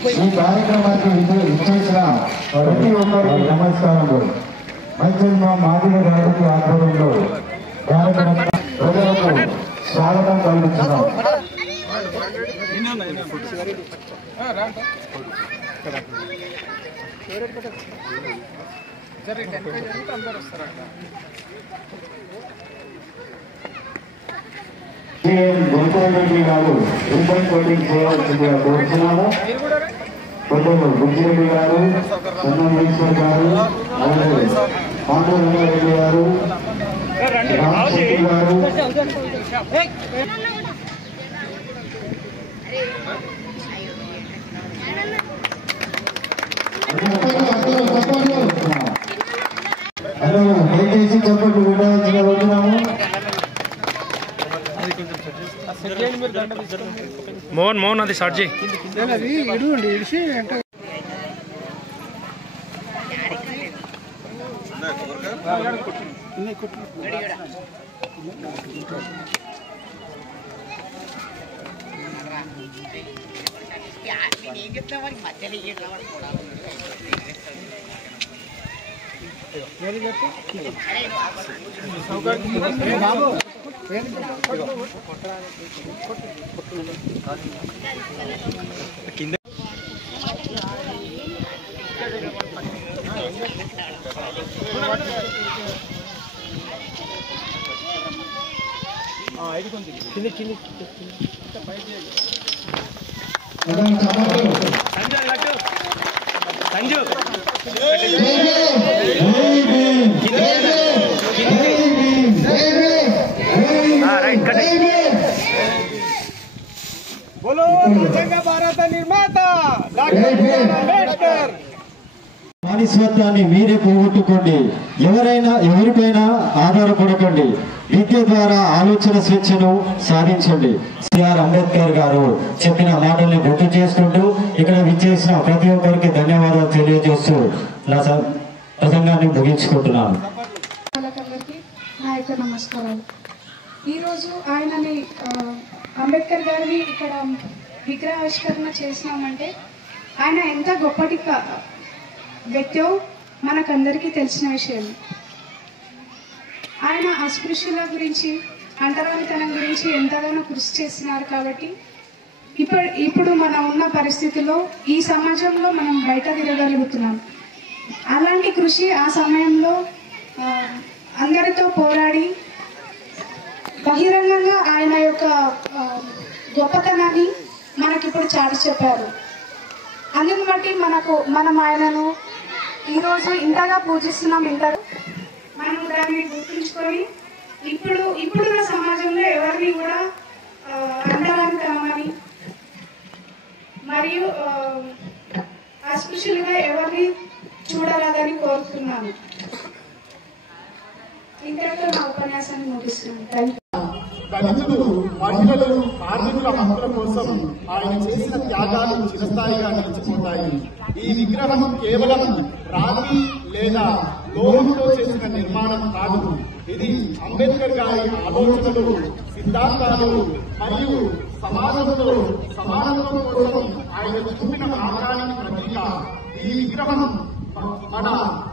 ఈ కార్యక్రమానికి విచ్చేసిన ప్రతి ఒక్కరికి నమస్కారములు. మైసమ్మ మాదిగ గారికి ఆధ్వర్యంలో కార్యక్రమం ప్రజలకు స్వాగతం కల్పిస్తున్నాం. గుంటూరు గారు రిటర్న్ కోటింగ్ చేయవలసిందిగా కోరుతున్నాము. కొందరు బుజ్జిరెడ్డి గారు, చంద్రమేశ్వర్ గారు, అలాగే పాండురంగారెడ్డి గారు, రామశెట్టి గారు, దయచేసి చెప్పట్లు విడాల్సిన కోరుతున్నాము. మోహన్ మోహన్ అది సార్జీ కింద సంజు बोलो भारत निर्माता डॉक्टर अंबेडकर. మానసికత్వాన్ని మీరే పోగొట్టుకోండి. ఎవరిపైనా ఆధారపడకండి. విద్య ద్వారా ఆలోచన స్వేచ్ఛను సాధించండి. సిఆర్ అంబేద్కర్ గారు చెప్పిన మాటల్ని గుర్తు చేసుకుంటూ ఇక్కడ విచ్చేసిన ప్రతి ఒక్కరికి ధన్యవాదాలు తెలియజేస్తూ నా ప్రసంగాన్ని ముగించుకుంటున్నాను. నమస్కారాలు. ఈరోజు ఆయనని అంబేద్కర్ గారిని ఇక్కడ విగ్రహావిష్కరణ చేసినామంటే ఆయన ఎంత గొప్పటి వ్యక్తో మనకందరికీ తెలిసిన విషయం. ఆయన అస్పృశ్యుల గురించి, అంటరానితనం గురించి ఎంతగానో కృషి చేస్తున్నారు. కాబట్టి ఇప్పుడు మనం ఉన్న పరిస్థితుల్లో ఈ సమాజంలో మనం బయట తిరగలుగుతున్నాం. అలాంటి కృషి ఆ సమయంలో అందరితో పోరాడి బహిరంగంగా ఆయన యొక్క గొప్పతనాన్ని మనకిప్పుడు చాటి చెప్పారు. అందుని బట్టి మనం ఆయనను ఈరోజు ఇంతగా పూజిస్తున్నాం. మనం దాన్ని గుర్తుంచుకొని ఇప్పుడున్న సమాజంలో ఎవరిని కూడా అంటరానితనమని మరియు అస్పృశ్యులుగా ఎవరిని చూడరాదని కోరుతున్నాను. ఇంతటితో నా ఉపన్యాసాన్ని ముగిస్తున్నాను. దళితులు, మహిళలు, కార్మికుల హక్కుల కోసం ఆయన చేసిన త్యాగాలు చిరస్థాయిగా నిలిచిపోతాయి. ఈ విగ్రహం కేవలం రాతి లేదా లోహంతో చేసిన నిర్మాణం కాదు. ఇది అంబేద్కర్ గారి ఆలోచనలు, సిద్ధాంతాలు మరియు సమాజంలో సమానత్వం కోసం ఆయన చూపిన మార్గానికి ప్రతీక. ఈ విగ్రహం మన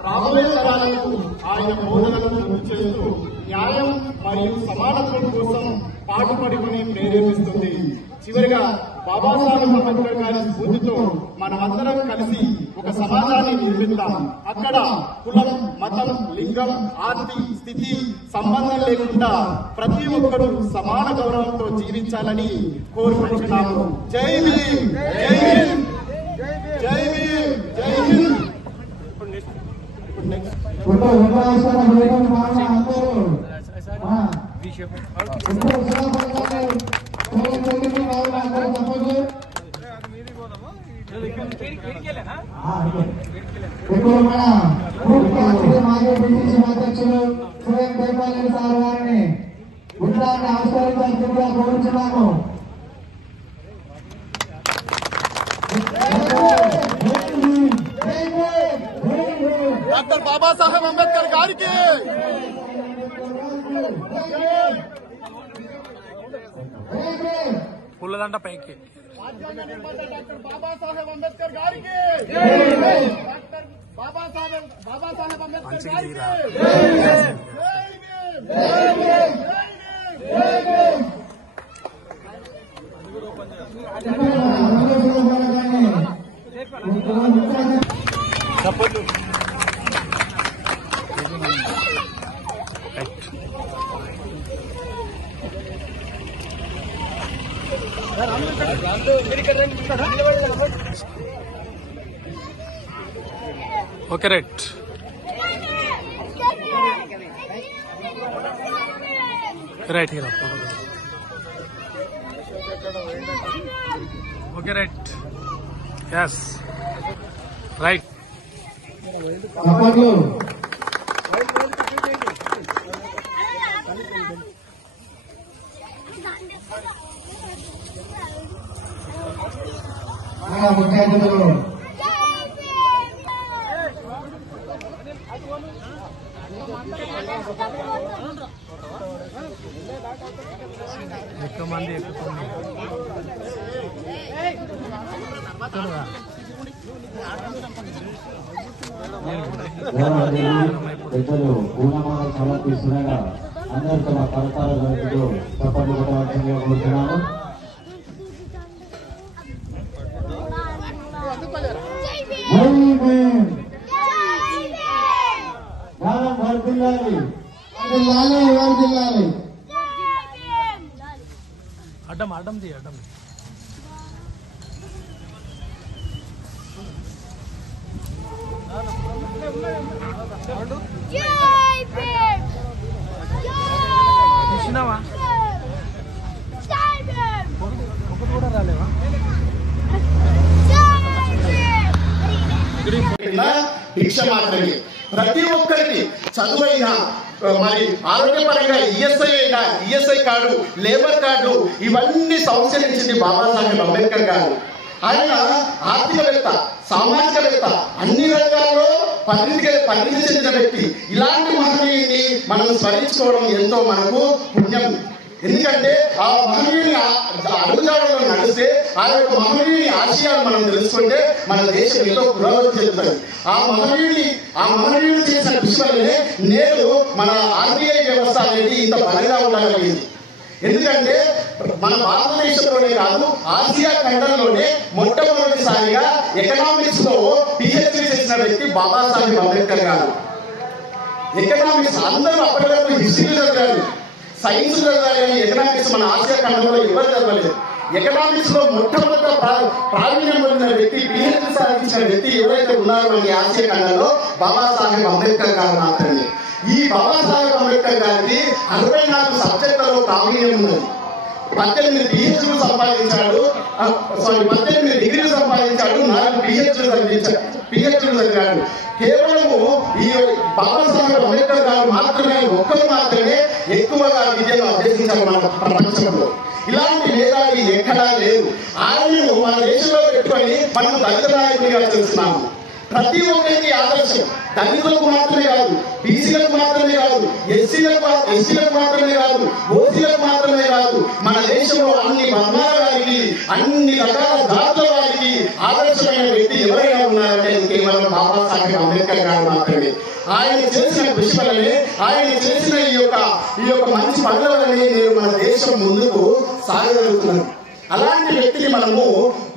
రాబోయే తరాలకు ఆయన బోధనలను గుర్తు చేస్తూ న్యాయం మరియు సమానత్వం కోసం పాటుపడిని ప్రేరేపిస్తుంది. చివరిగా బాబాసాహెబ్ అంబేద్కర్ గారి స్ఫూర్తితో మనమందరం కలిసి ఒక సమాజాన్ని నిర్మిద్దాం. అక్కడ కులం, మతం, లింగం, ఆస్తి, స్థితి సంబంధం లేకుండా ప్రతి ఒక్కరూ సమాన గౌరవంతో జీవించాలని కోరుకుంటున్నాము. జై భీమ్, జై భీమ్, జై భీమ్, జై భీమ్. ఇప్పుడు మన మాజీ పిసిసి అధ్యక్షులు స్వయం పరిపాలన సార్ వారిని ఉత్తరాన్ని ఆవిష్కరించాల్సిందిగా కోరుతున్నాము. డాక్టర్ బాబాసాహెబ్ అంబేద్కర్ గారికి పూలదండ పైకి రాజ్యాంగ నిర్మాత డాక్టర్ బాబాసాహెబ్ అంబేద్కర్ గారికి డాక్టర్ బాబాసాహెబ్ అంబేద్కర్ గారికి okay right right hero okay right yes right అప్పట్లో ముఖ్య అతిథులు ఎక్కువ మంది పెద్దలు పూర్ణమాల సమర్పిస్తుండగా అందరూ తమ కరతాల రైతులు తప్పని కొట్టవలసిందిగా కోరుతున్నాను. అడ్డం అడ్డం తీ అడ్డం చూసినావా ఒకటి కూడా రాలేవా భిక్ష మాత్రమే. ప్రతి ఒక్కరికి చదువైనా మరి ఆరోగ్యపరంగా ఈఎస్ఐ అయినా ఈఎస్ఐ కార్డు లేబర్ కార్డు ఇవన్నీ సంస్కరించింది బాబాసాహెబ్ అంబేద్కర్ గారు. ఆయన ఆర్థికవేత్త సామాజికవేత్త అన్ని రంగాల్లో పరిణితి చెందిన వ్యక్తి. ఇలాంటి మహనీయుని మనం స్మరించుకోవడం ఎంతో మనకు పుణ్యం. ఎందుకంటే ఆ మహనీయుని అడుగుజాడలో నడిస్తే ఆ యొక్క మహనీయుని ఆశయాలు మనం తెలుసుకుంటే మన దేశం ఎంతో పురోగతి చెందుతుంది. ఆ మహనీయుడు చేసిన కృషి వల్లనే నేడు మన ఆర్బీఐ వ్యవస్థ అనేది ఇంత బలంగా ఉండగలిగింది. ఎందుకంటే మన భారతదేశంలోనే కాదు ఆసియా ఖండంలోనే మొట్టమొదటిసారిగా ఎకనామిక్స్ లో పిహెచ్డి చేసిన వ్యక్తి బాబాసాహెబ్ అంబేద్కర్ గారు. ఎకనామిక్స్ అందరూ అప్పటివరకు హిస్టరీ చదివారు, సైన్స్ చదివారు, కానీ ఎకనామిక్స్ మన ఆసియా ఖండంలో ఎవరు చదవలేదు. ఎకనామిక్స్ లో మొట్టమొదటి ప్రావీణ్యం పొందిన వ్యక్తి, పిహెచ్డి సాధించిన వ్యక్తి ఎవరైతే ఉన్నారో మన ఆసియా ఖండంలో బాబాసాహెబ్ అంబేద్కర్ గారు మాత్రమే. ఈ బాబాసాహెబ్ అంబేద్కర్ గారికి 64 సబ్జెక్టులలో ప్రావీణ్యం ఉన్నది. 18 పిహెచ్డీలు సంపాదించాడు, 18 డిగ్రీలు సంపాదించాడు, 4 పిహెచ్డీలు చదివాడు. కేవలము ఈ బాబాసాహెబ్ అంబేద్కర్ గారు మాత్రమే ఒక్కరు మాత్రమే ఎక్కువగా విద్యను అభ్యసించారు మన ప్రపంచంలో. ఇలాంటి మేధావి ఎక్కడా లేదు. ఆయనను మన దేశంలో పెట్టుకొని మనం దళిత నాయకుడిగా చేస్తున్నాము. ప్రతి ఒక్కరికి ఆదర్శం. దళితులకు మాత్రమే కాదు, బీసీలకు మాత్రమే కాదు, ఎస్సీలకు మాత్రమే కాదు, ఓసీలకు మాత్రమే కాదు, మన దేశంలో అన్ని వర్గాల వారికి, అన్ని రకాల జాతుల వారికి ఆదర్శమైన వ్యక్తి ఎవరైనా ఉన్నారంటే కేవలం బాబాసాహెబ్ అంబేద్కర్ గారు మాత్రమే. ఆయన చేసిన కృషి వల్లనే, ఆయన చేసిన ఈ యొక్క మంచి పనుల వల్లనే నేను మన దేశం ముందుకు సాగగలుగుతున్నాను. అలాంటి వ్యక్తిని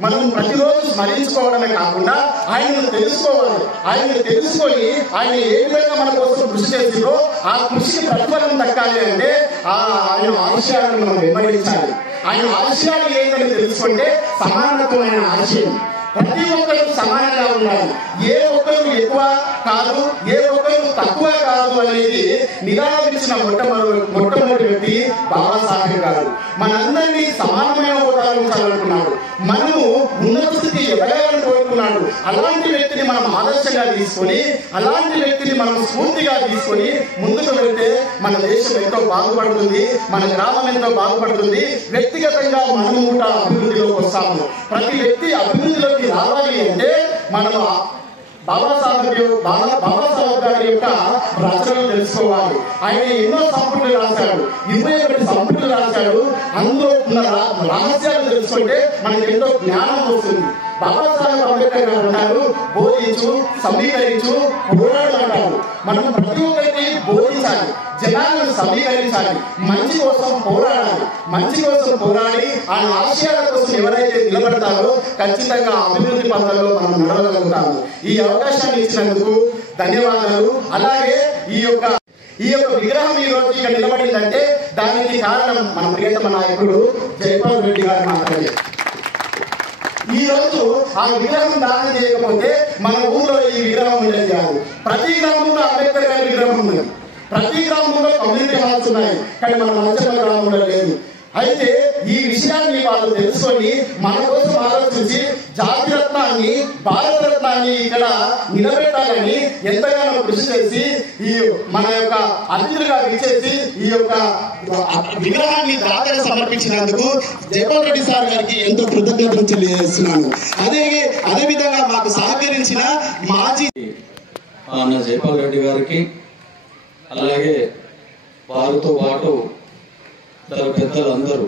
మనం ప్రతిరోజు స్మరించుకోవడమే కాకుండా ఆయనను తెలుసుకోవాలి. ఆయనను తెలుసుకొని ఆయన ఏ విధంగా మన కోసం కృషి చేసిందో ఆ కృషికి ప్రతిఫలం దక్కాలి అంటే ఆయన ఆశయాలను మనం వెంబడించాలి. ఆయన ఆశయాలు ఏంటని తెలుసుకుంటే సమానత్వమైన ఆశయం. ప్రతి ఒక్కరు సమానంగా ఉండాలి. ఏ ఒక్కరు ఎక్కువ కాదు, ఏ ఒక్కరు తక్కువ కాదు అనేది నిరాకరించిన మొట్టమొదటి వ్యక్తి బాబాసాహెబ్ గారు. మనందరినీ సమానమైన హోదాలు ఉంచాలనుకున్నాడు. మనము ఉన్నత స్థితి ఎదగాలని కోరుకున్నాడు. అలాంటి వ్యక్తిని మనం ఆదర్శంగా తీసుకొని, అలాంటి వ్యక్తిని మనం స్ఫూర్తిగా తీసుకొని ముందుకు వెళ్తే మన దేశం ఎంతో బాగుపడుతుంది, మన గ్రామం ఎంతో బాగుపడుతుంది. వ్యక్తిగతంగా మనము కూడా అభివృద్ధిలోకి వస్తాము. ప్రతి వ్యక్తి అభివృద్ధిలోకి రావాలి అంటే మనం బాబాసాహెబ్ గారి యొక్క రచనలు తెలుసుకోవాలి. ఆయన ఎన్నో సంపుట్లు రాశాడు, 21 సంపుట్లు రాశాడు. అందులో ఉన్న రహస్యాలు తెలుసుకుంటే మనకి ఎంతో జ్ఞానం వస్తుంది. బాబాసాహెబ్ అంబేద్కర్ గారు అన్నారు, బోధించు, సమీకరించు, పోరాడు అంటారు. మనం ప్రతి ఒక్కరికి బోధించాలి, జనాలను సమీకరించాలి, మంచి కోసం పోరాడాలి. మంచి కోసం పోరాడి ఆ ఆశయాల కోసం ఎవరైతే నిలబడతారో ఖచ్చితంగా అభివృద్ధి పథంలో మనం నడవగలుగుతాము. ఈ అవకాశాన్ని ఇచ్చినందుకు ధన్యవాదాలు. అలాగే ఈ యొక్క విగ్రహం ఈ రోజు ఇక్కడ నిలబడిందంటే దానికి కారణం మన ప్రియతమ నాయకుడు జైపాల్ రెడ్డి గారు మాత్రమే. ఈ రోజు ఆ విగ్రహం దానం చేయకపోతే మన ఊర్లో ఈ విగ్రహం ఉండేది కాదు. ప్రతి గ్రామంలో అంబేద్కర్ గారి విగ్రహం ఉన్నది, ప్రతి గ్రామంలో కమ్యూనిటీ హాల్స్ ఉన్నాయి, కానీ మన మంచమ్మ గ్రామంలో లేదు. అయితే ఈ విషయాన్ని వాళ్ళు తెలుసుకొని మన కోసం ఆలోచించి జాతిరత్నాన్ని, భారతరత్నాన్ని ఇక్కడ నిలబెట్టాలని ఎంతగానో కృషి చేసి ఈ మన యొక్క అతిథులుగా విచ్చేసి ఈ యొక్క విగ్రహాన్ని దాతగా సమర్పించినందుకు జైపాల్ రెడ్డి సార్ గారికి ఎంతో కృతజ్ఞతలు తెలియజేస్తున్నాను. అదే విధంగా మాకు సహకరించిన మాజీ అన్న జైపాల్ రెడ్డి గారికి, అలాగే వారితో పాటు ఇతర పెద్దలందరూ,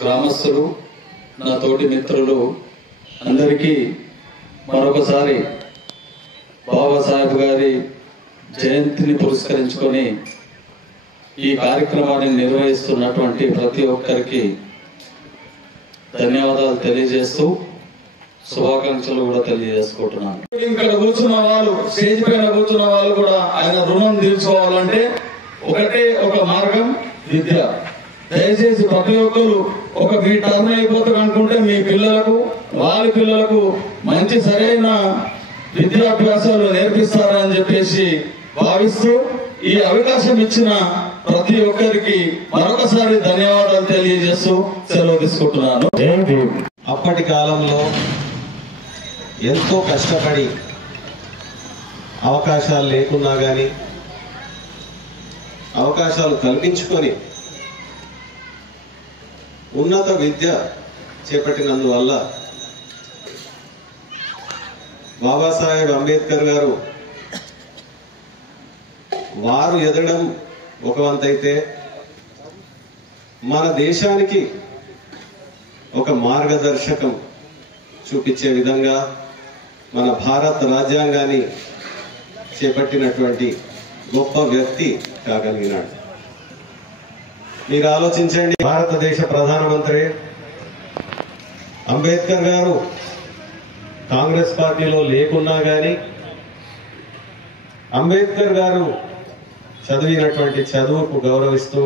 గ్రామస్తులు, నా తోటి మిత్రులు అందరికీ మరొకసారి బాబాసాహెబ్ గారి జయంతిని పురస్కరించుకొని ఈ కార్యక్రమాన్ని నిర్వహిస్తున్నటువంటి ప్రతి ఒక్కరికి ధన్యవాదాలు తెలియజేస్తూ శుభాకాంక్షలు కూడా తెలియజేసుకుంటున్నాను. ఇక్కడ కూర్చున్న వాళ్ళు, స్టేజ్ పైన కూర్చున్న వాళ్ళు కూడా ఆయన రుణం తీర్చుకోవాలంటే ఒకటే ఒక మార్గం, విద్య. దయచేసి ప్రతి ఒక్కరు మీ టర్న్ అయిపోతుంది అనుకుంటే మీ పిల్లలకు, వారి పిల్లలకు మంచి సరైన విద్యాభ్యాసాలు నేర్పిస్తారని చెప్పేసి భావిస్తూ ఈ అవకాశం ఇచ్చిన ప్రతి ఒక్కరికి మరొకసారి ధన్యవాదాలు తెలియజేస్తూ సెలవు తీసుకుంటున్నాను. అప్పటి కాలంలో ఎంతో కష్టపడి అవకాశాలు లేకున్నా కానీ అవకాశాలు కల్పించుకొని ఉన్నత విద్య చేపట్టినందువల్ల బాబాసాహెబ్ అంబేద్కర్ గారు వారు ఎదగడం ఒక వంతైతే మన దేశానికి ఒక మార్గదర్శకం చూపించే విధంగా మన భారత రాజ్యాంగాన్ని చేపట్టినటువంటి గొప్ప వ్యక్తి కాగలిగినాడు. మీరు ఆలోచించండి, భారతదేశ ప్రధానమంత్రి అంబేద్కర్ గారు కాంగ్రెస్ పార్టీలో లేకున్నా కానీ అంబేద్కర్ గారు చదివినటువంటి చదువుకు గౌరవిస్తూ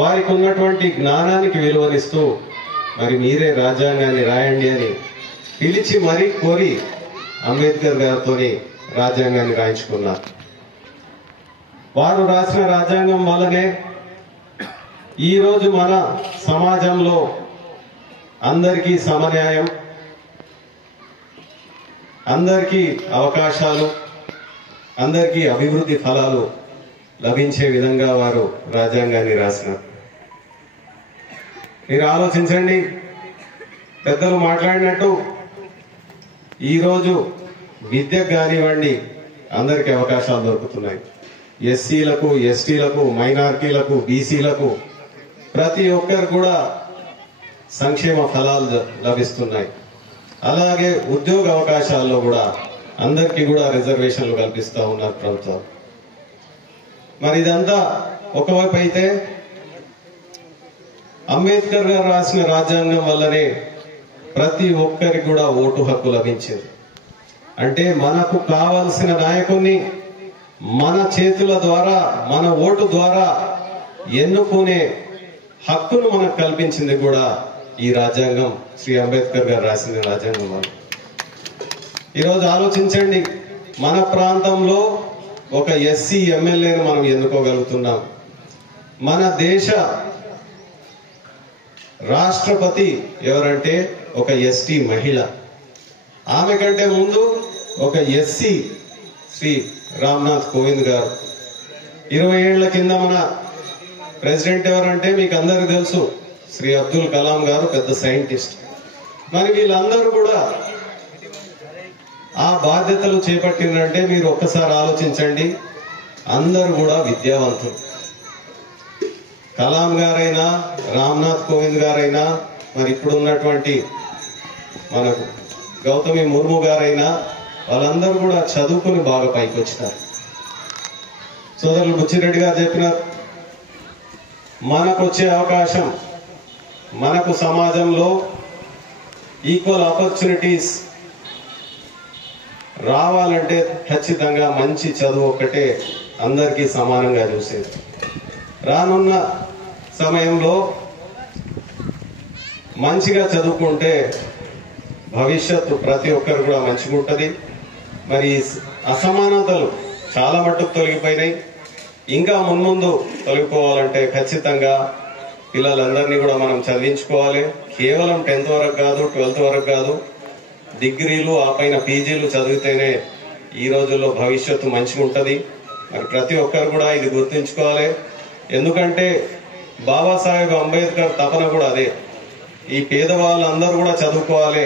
వారికి ఉన్నటువంటి జ్ఞానానికి విలువనిస్తూ మరి మీరే రాజ్యాంగాన్ని రాయండి అని పిలిచి మరీ కోరి అంబేద్కర్ గారితో రాజ్యాంగాన్ని రాయించుకున్నారు. వారు రాసిన రాజ్యాంగం వల్లనే ఈరోజు మన సమాజంలో అందరికీ సమన్యాయం, అందరికీ అవకాశాలు, అందరికీ అభివృద్ధి ఫలాలు లభించే విధంగా వారు రాజ్యాంగాన్ని రాసినారు. మీరు ఆలోచించండి, పెద్దలు మాట్లాడినట్టు ఈరోజు విద్యకు కానివ్వండి అందరికీ అవకాశాలు దొరుకుతున్నాయి. ఎస్సీలకు, ఎస్టీలకు, మైనారిటీలకు, బీసీలకు ప్రతి ఒక్కరు కూడా సంక్షేమ ఫలాలు లభిస్తున్నాయి. అలాగే ఉద్యోగ అవకాశాల్లో కూడా అందరికీ కూడా రిజర్వేషన్లు కల్పిస్తూ ఉన్నారు ప్రభుత్వం. మరి ఇదంతా ఒకవైపు అయితే అంబేద్కర్ గారు రాసిన రాజ్యాంగం వల్లనే ప్రతి ఒక్కరికి కూడా ఓటు హక్కు లభించింది. అంటే మనకు కావలసిన నాయకుడిని మన చేతుల ద్వారా, మన ఓటు ద్వారా ఎన్నుకునే హక్కును మనకు కల్పించింది కూడా ఈ రాజ్యాంగం, శ్రీ అంబేద్కర్ గారు రాసిన రాజ్యాంగం వల్ల. ఈరోజు ఆలోచించండి, మన ప్రాంతంలో ఒక ఎస్సీ ఎమ్మెల్యేను మనం ఎన్నుకోగలుగుతున్నాం. మన దేశ రాష్ట్రపతి ఎవరంటే ఒక ఎస్టీ మహిళ. ఆమె కంటే ముందు ఒక ఎస్సీ శ్రీ రామ్నాథ్ కోవింద్ గారు. 20 ఏళ్ల కింద మన ప్రెసిడెంట్ ఎవరంటే మీకు అందరికీ తెలుసు, శ్రీ అబ్దుల్ కలాం గారు, పెద్ద సైంటిస్ట్. మరి వీళ్ళందరూ కూడా ఆ బాధ్యతలు చేపట్టినంటే మీరు ఒక్కసారి ఆలోచించండి, అందరూ కూడా విద్యావంతులు. కలాం గారైనా, రామ్నాథ్ కోవింద్ గారైనా, మరి ఇప్పుడు ఉన్నటువంటి మనకు గౌతమి ముర్ము గారైనా, వాళ్ళందరూ కూడా చదువుకుని బాగా పైకి వచ్చినారు. సోదరులు బుచ్చిరెడ్డి గారు చెప్పినారు, మనకు వచ్చే అవకాశం, మనకు సమాజంలో ఈక్వల్ ఆపర్చునిటీస్ రావాలంటే ఖచ్చితంగా మంచి చదువు ఒక్కటే అందరికీ సమానంగా చూసేది. రానున్న సమయంలో మంచిగా చదువుకుంటే భవిష్యత్తు ప్రతి ఒక్కరు కూడా మంచిగా ఉంటుంది. మరి అసమానతలు చాలా మట్టుకు తొలగిపోయినాయి. ఇంకా మున్ముందు తొలగిపోవాలంటే ఖచ్చితంగా పిల్లలందరినీ కూడా మనం చదివించుకోవాలి. కేవలం 10th వరకు కాదు, 12th వరకు కాదు, డిగ్రీలు ఆ పైన పీజీలు చదివితేనే ఈ రోజుల్లో భవిష్యత్తు మంచిగా ఉంటుంది. మరి ప్రతి ఒక్కరు కూడా ఇది గుర్తుంచుకోవాలి. ఎందుకంటే బాబాసాహెబ్ అంబేద్కర్ తపన కూడా అదే. ఈ పేదవాళ్ళందరూ కూడా చదువుకోవాలి,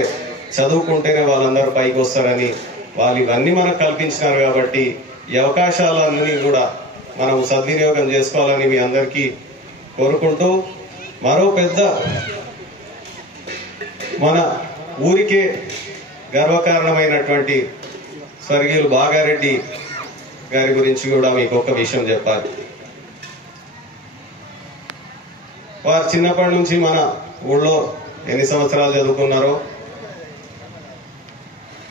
చదువుకుంటేనే వాళ్ళందరూ పైకి వస్తారని వాళ్ళు ఇవన్నీ మనకు కల్పించినారు. కాబట్టి ఈ అవకాశాలన్నీ కూడా మనం సద్వినియోగం చేసుకోవాలని మీ అందరికీ కోరుకుంటూ, మరో పెద్ద మన ఊరికే గర్వకారణమైనటువంటి స్వర్గీయులు బాగారెడ్డి గారి గురించి కూడా మీకు ఒక విషయం చెప్పాలి. వారు చిన్నప్పటి నుంచి మన ఊళ్ళో ఎన్ని సంవత్సరాలు చదువుకున్నారో,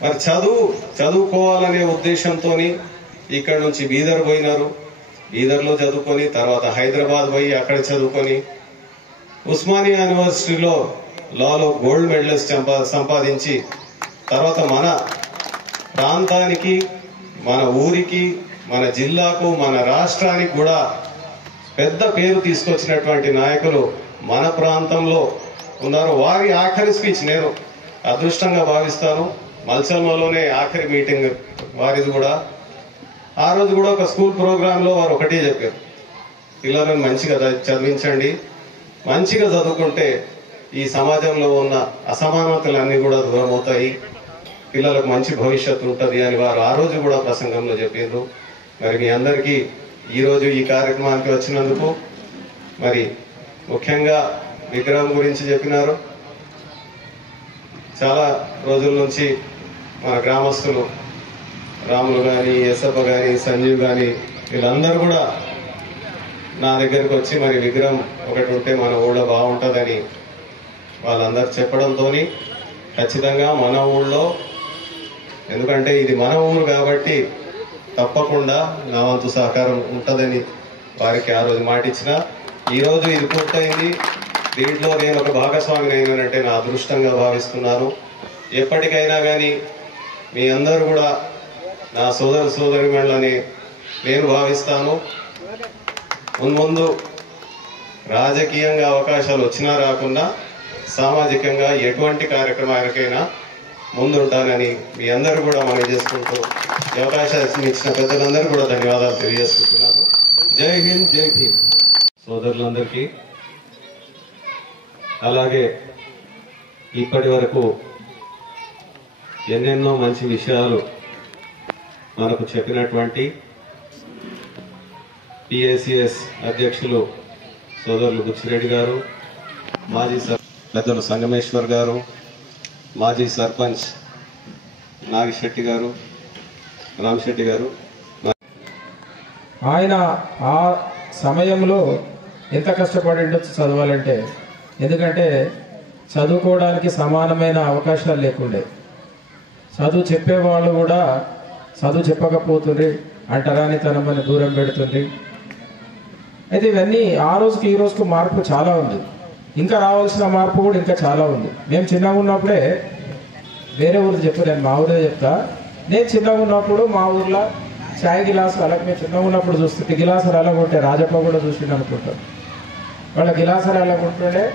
మరి చదువుకోవాలనే ఉద్దేశంతో ఇక్కడ నుంచి బీదర్ పోయినారు. బీదర్లో చదువుకొని తర్వాత హైదరాబాద్ పోయి అక్కడ చదువుకొని ఉస్మానియా యూనివర్సిటీలో లాలో గోల్డ్ మెడలిస్ట్ సంపాదించి తర్వాత మన ప్రాంతానికి, మన ఊరికి, మన జిల్లాకు, మన రాష్ట్రానికి కూడా పెద్ద పేరు తీసుకొచ్చినటువంటి నాయకులు మన ప్రాంతంలో ఉన్నారు. వారి ఆఖరి స్పీచ్ నేను అదృష్టంగా భావిస్తాను. మల్సల్మలోనే ఆఖరి మీటింగ్ వారిది కూడా. ఆ రోజు కూడా ఒక స్కూల్ ప్రోగ్రాంలో వారు ఒకటే చెప్పారు, పిల్లలను మంచిగా చదివించండి, మంచిగా చదువుకుంటే ఈ సమాజంలో ఉన్న అసమానతలన్నీ కూడా దూరం అవుతాయి, పిల్లలకు మంచి భవిష్యత్తు ఉంటుంది అని వారు ఆ రోజు కూడా ప్రసంగంలో చెప్పారు. మరి మీ అందరికీ ఈరోజు ఈ కార్యక్రమానికి వచ్చినందుకు, మరి ముఖ్యంగా విగ్రహం గురించి చెప్పినారు. చాలా రోజుల నుంచి మన గ్రామస్తులు రాములు కానీ, ఎస్సప్ప కానీ, సంజీవ్ కానీ వీళ్ళందరూ కూడా నా దగ్గరికి వచ్చి మరి విగ్రహం ఒకటి ఉంటే మన ఊళ్ళో బాగుంటుందని వాళ్ళందరూ చెప్పడంతో ఖచ్చితంగా మన ఊళ్ళో, ఎందుకంటే ఇది మన ఊరు కాబట్టి తప్పకుండా నా వంతు సహకారం ఉంటుందని వారికి ఆ రోజు మాట ఇచ్చిన. ఈరోజు ఇది పూర్తయింది. దీంట్లో నేను ఒక భాగస్వామిని అయినానంటే నా అదృష్టంగా భావిస్తున్నాను. ఎప్పటికైనా కానీ మీ అందరూ కూడా నా సోదరిమణులని నేను భావిస్తాను. మున్ముందు రాజకీయంగా అవకాశాలు వచ్చినా రాకుండా సామాజికంగా ఎటువంటి కార్యక్రమానికైనా ముందుంటానని మీ అందరూ కూడా మనం చేసుకుంటూ ఈ అవకాశాన్ని ఇచ్చిన పెద్దలందరూ కూడా ధన్యవాదాలు తెలియజేసుకుంటున్నాను. జై హింద్, జై భీమ్. సోదరులందరికీ అలాగే ఇప్పటి వరకు ఎన్నెన్నో మంచి విషయాలు మనకు చెప్పినటువంటి పిఏసిఎస్ అధ్యక్షులు సోదరులు బుచ్చిరెడ్డి గారు, మాజీ పెద్దలు సంగమేశ్వర్ గారు, మాజీ సర్పంచ్ నాగిశెట్టి గారు, రామశెట్టి గారు, ఆయన ఆ సమయంలో ఎంత కష్టపడి ఉండొచ్చు చదవాలంటే. ఎందుకంటే చదువుకోవడానికి సమానమైన అవకాశాలు లేకుండే. చదువు చెప్పేవాళ్ళు కూడా చదువు చెప్పకపోతుండ్రి, అంటరానితనమని దూరం పెడుతుండ్రి. అయితే ఇవన్నీ ఆ రోజుకి ఈ రోజుకు మార్పు చాలా ఉంది. ఇంకా రావాల్సిన మార్పు కూడా ఇంకా చాలా ఉంది. మేము చిన్నగా ఉన్నప్పుడే, వేరే ఊరు చెప్పు, నేను మా ఊరే చెప్తా. నేను చిన్నగా ఉన్నప్పుడు మా ఊర్లో చాయ్ గిలాసులు అలాగే మేము చిన్నగా ఉన్నప్పుడు చూస్తుంటే గిలాసులు అలాగుంటే రాజప్ప కూడా చూసిండు అనుకుంటాం. వాళ్ళ గిలాసులు అలాగుంటుండే,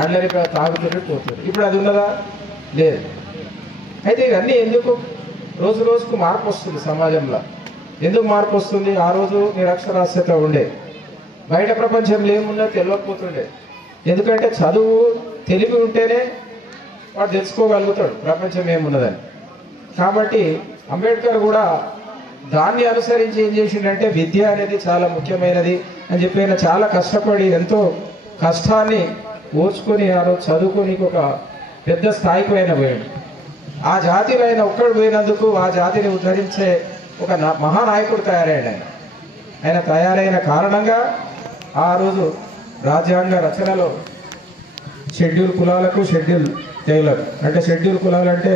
అండ్లరి తాగుతుంటే పోతుంది. ఇప్పుడు అది ఉన్నదా? లేదు. అయితే ఇవన్నీ ఎందుకు రోజు రోజుకు మార్పు వస్తుంది సమాజంలో. ఎందుకు మార్పు వస్తుంది? ఆ రోజు నిరక్షరాస్యత ఉండే, బయట ప్రపంచంలో ఏమున్నా తెలియకపోతుండే. ఎందుకంటే చదువు తెలివి ఉంటేనే వాడు తెలుసుకోగలుగుతాడు ప్రపంచం ఏమున్నదని. కాబట్టి అంబేద్కర్ కూడా దాన్ని అనుసరించి ఏం చేసిండంటే విద్య అనేది చాలా ముఖ్యమైనది అని చెప్పి ఆయన చాలా కష్టపడి ఎంతో కష్టాన్ని ఓర్చుకొని ఆ రోజు చదువుకొని ఒక పెద్ద స్థాయికి ఆయన పోయాడు. ఆ జాతిలో ఆయన ఒక్కడు పోయినందుకు ఆ జాతిని ఉద్ధరించే ఒక మహానాయకుడు తయారయ్యాడు. ఆయన తయారైన కారణంగా ఆ రోజు రాజ్యాంగ రచనలో షెడ్యూల్ కులాలకు షెడ్యూల్ తెగలకు, అంటే షెడ్యూల్ కులాలు అంటే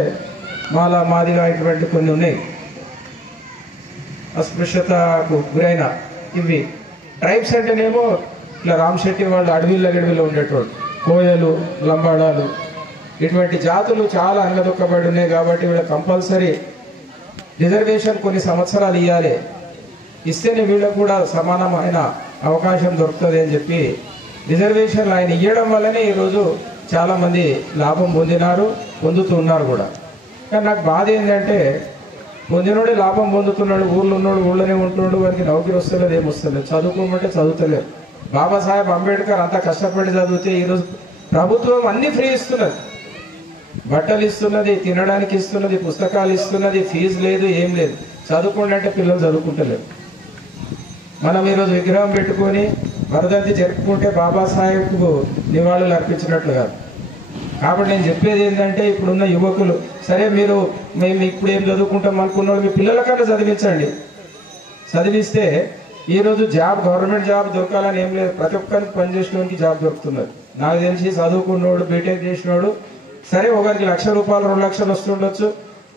మాలా మాదిగా ఇటువంటి కొన్ని ఉన్నాయి, అస్పృశ్యతకు గురైన ఇవి. ట్రైబ్స్ అంటేనేమో ఇట్లా రామశెట్టి వాళ్ళు అడవిలో ఉండేటోళ్ళు, కోయలు, లంబాడాలు, ఇటువంటి జాతులు చాలా అనగదొక్కబడి ఉన్నాయి. కాబట్టి వీళ్ళకి కంపల్సరీ రిజర్వేషన్ కొన్ని సంవత్సరాలు ఇవ్వాలి, ఇస్తేనే వీళ్ళకు కూడా సమానమైన అవకాశం దొరుకుతుంది అని చెప్పి రిజర్వేషన్లు ఆయన ఇవ్వడం వల్లనే ఈరోజు చాలామంది లాభం పొందుతున్నారు కూడా. కానీ నాకు బాధ ఏంటంటే పొందినోడే లాభం పొందుతున్నాడు, ఊళ్ళో ఉన్నాడు ఊళ్ళోనే ఉంటున్నాడు, వారికి నౌకరీ వస్తలేదు, ఏమొస్తలేదు, చదువుకోమంటే చదువుతలేదు. బాబాసాహెబ్ అంబేద్కర్ అంతా కష్టపడి చదివితే ఈరోజు ప్రభుత్వం అన్ని ఫ్రీ ఇస్తున్నది, బట్టలు ఇస్తున్నది, తినడానికి ఇస్తున్నది, పుస్తకాలు ఇస్తున్నది, ఫీజు లేదు, ఏం లేదు. చదువుకోండి అంటే పిల్లలు చదువుకుంటలేరు. మనం ఈరోజు విగ్రహం పెట్టుకొని వరదంతి జరుపుకుంటే బాబాసాహెబ్కు నివాళులు అర్పించినట్లు కాదు. కాబట్టి నేను చెప్పేది ఏంటంటే ఇప్పుడున్న యువకులు, సరే మేము ఇప్పుడు ఏం చదువుకుంటాం అనుకున్నాడు, మీ పిల్లలకన్నా చదివించండి. చదివిస్తే ఈరోజు గవర్నమెంట్ జాబ్ దొరకాలని ఏం లేదు, ప్రతి ఒక్కరికి పనిచేసినోడికి జాబ్ దొరుకుతున్నది. నాకు తెలిసి చదువుకున్నోడు, బీటెక్ చేసినోడు సరే ఒకరికి ₹1,00,000 2,00,000 వస్తుండొచ్చు,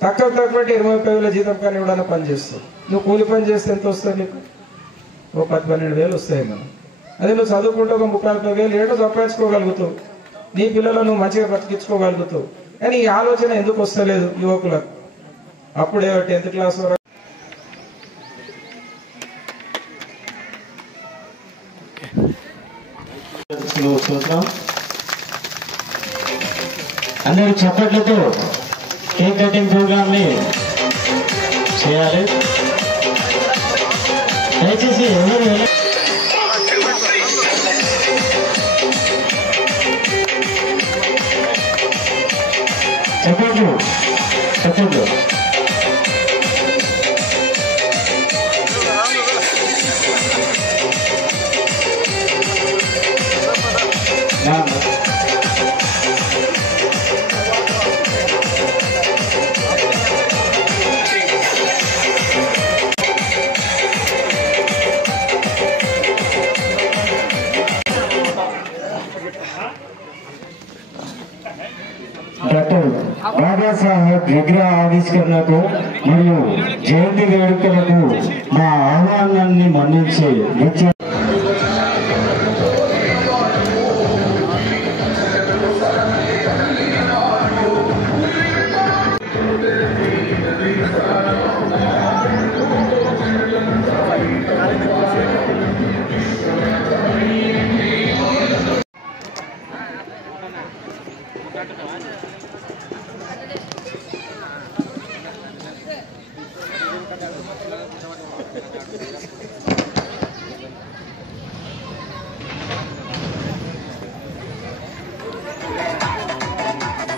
తక్కువ 25,000 జీతం కానీ ఎవడన్నా పని చేస్తావు. నువ్వు కూలి పని చేస్తే ఎంత వస్తుంది నీకు? 10-12 వస్తాయి. మనం అదే నువ్వు చదువుకుంటే ఒక 30-40,000 ఏటో సంపాదించుకోగలుగుతావు, నీ పిల్లలు నువ్వు మంచిగా బతికించుకోగలుగుతావు. కానీ ఈ ఆలోచన ఎందుకు వస్తలేదు యువకులకు? అప్పుడే 10th క్లాస్ వరకు అందరూ చప్పట్లతో కేక్ కటింగ్ ప్రోగ్రామ్ ని చేయాలి. దయచేసి ఎవరు చెప్పండి. డాక్టర్ బాబాసాహెబ్ విగ్రహ ఆవిష్కరణకు మరియు జయంతి వేడుకలకు మా ఆహ్వానాన్ని మన్నించి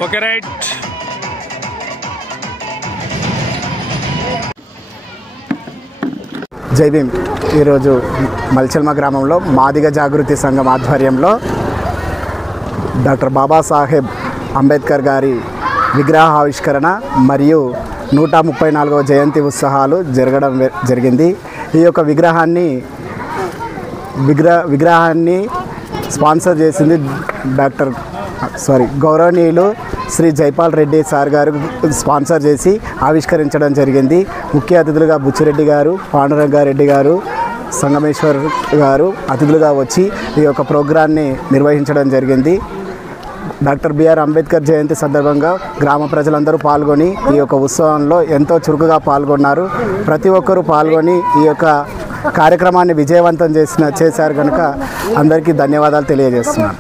ఓకే రైట్. జై భీమ్. ఈరోజు మల్చెల్మ గ్రామంలో మాదిగ జాగృతి సంఘం ఆధ్వర్యంలో డాక్టర్ బాబాసాహెబ్ అంబేద్కర్ గారి విగ్రహ ఆవిష్కరణ మరియు 134వ జయంతి ఉత్సవాలు జరగడం జరిగింది. ఈ యొక్క విగ్రహాన్ని స్పాన్సర్ చేసింది గౌరవనీయులు శ్రీ జైపాల్ రెడ్డి సార్ గారు స్పాన్సర్ చేసి ఆవిష్కరించడం జరిగింది. ముఖ్య అతిథులుగా బుచ్చిరెడ్డి గారు, పాండురంగారెడ్డి గారు, సంగమేశ్వర్ గారు అతిథులుగా వచ్చి ఈ యొక్క ప్రోగ్రాన్ని నిర్వహించడం జరిగింది. డాక్టర్ బిఆర్ అంబేద్కర్ జయంతి సందర్భంగా గ్రామ ప్రజలందరూ పాల్గొని ఈ యొక్క ఉత్సవంలో ఎంతో చురుకుగా పాల్గొన్నారు. ప్రతి ఒక్కరూ పాల్గొని ఈ యొక్క కార్యక్రమాన్ని విజయవంతం చేశారు కనుక అందరికీ ధన్యవాదాలు తెలియజేస్తున్నాను.